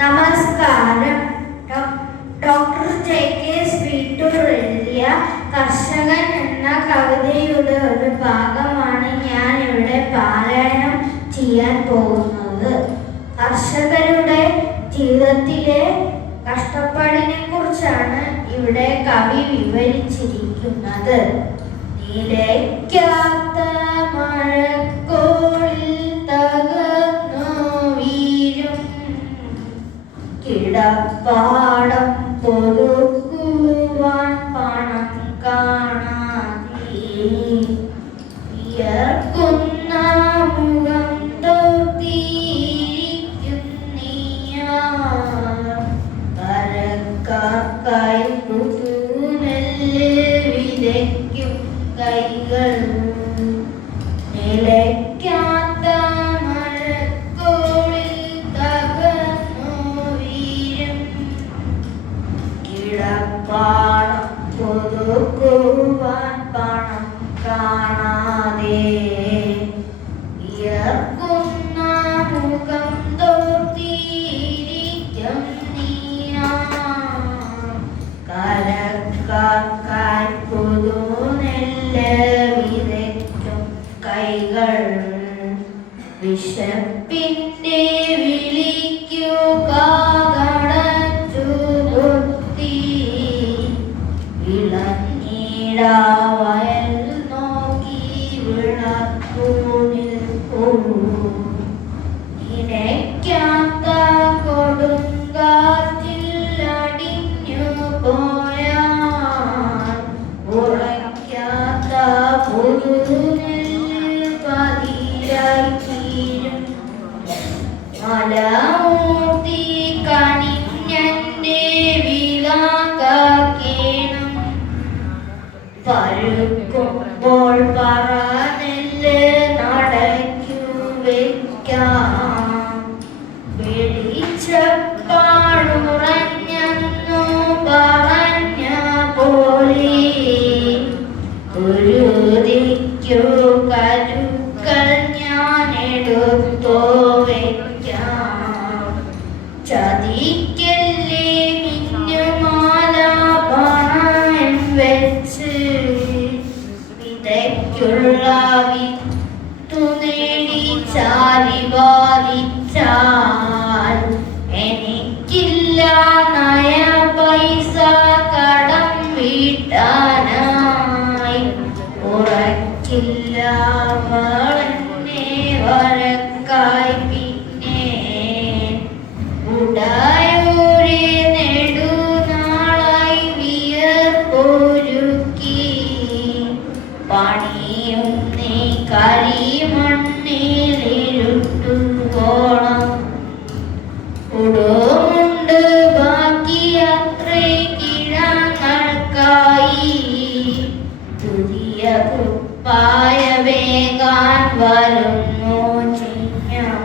നമസ്കാരം. Doctor J K സ്വീറ്റുറിയ കർഷകൻ എന്ന കവിതയുടെ ഒരു ഭാഗമാണ് ഞാൻ ഇവിടെ പാരായണം ചെയ്യാൻ പോകുന്നത്. കർഷകരുടെ ജീവിതത്തിലെ കഷ്ടപ്പാടിനെ കുറിച്ചാണ് ഇവിടെ കവി വിവരിച്ചിരിക്കുന്നത്. നിലയ്ക്കാത്ത മഴക്കോളിൽ കിടപ്പാടം പൊറുക്കുവാൻ പണം കാണാതെ വിയർക്കുന്ന മുഖം കൈകൾ നിലയ്ക്കാത്ത കാണാതെ കൊടുങ്കാറ്റിൽ അടിഞ്ഞു പോയാൽ ഉറയ്ക്കാത്ത പുതുനെല്ല് പതിരായി തീരും. മലമൂർത്തി jadi പുതിയ കുപ്പായ വേഗാൻ വരുന്നു ചിഹ്നം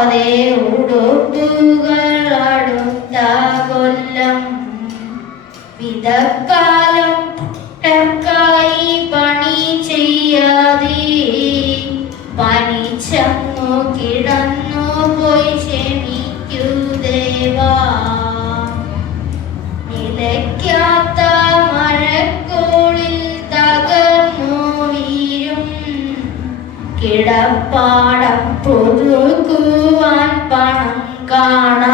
മുടക്കാതെ ഉടുപ്പുകൾ അടുത്ത കൊല്ലം വിധക്കാലം പുട്ടക്കായി പണി ചെയ്യാതെ പനിച്ചങ്ങു കിടന്നു പോയി ക്ഷമിക്കൂ ദേവാ. നിലയ്ക്കാത്ത മഴക്കോളിൽ തകർന്നു വീഴും. കിടപ്പാടം പണം കാണാതെ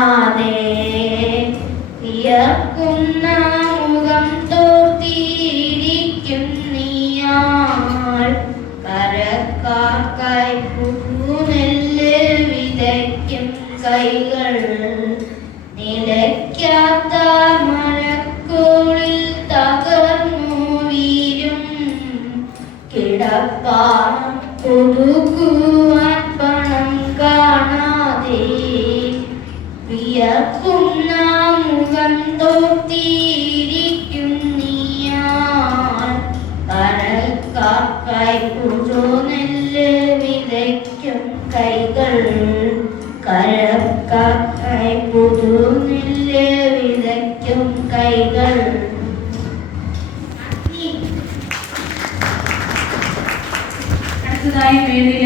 കൈകൾ. അടുത്തതായി വേദിയിൽ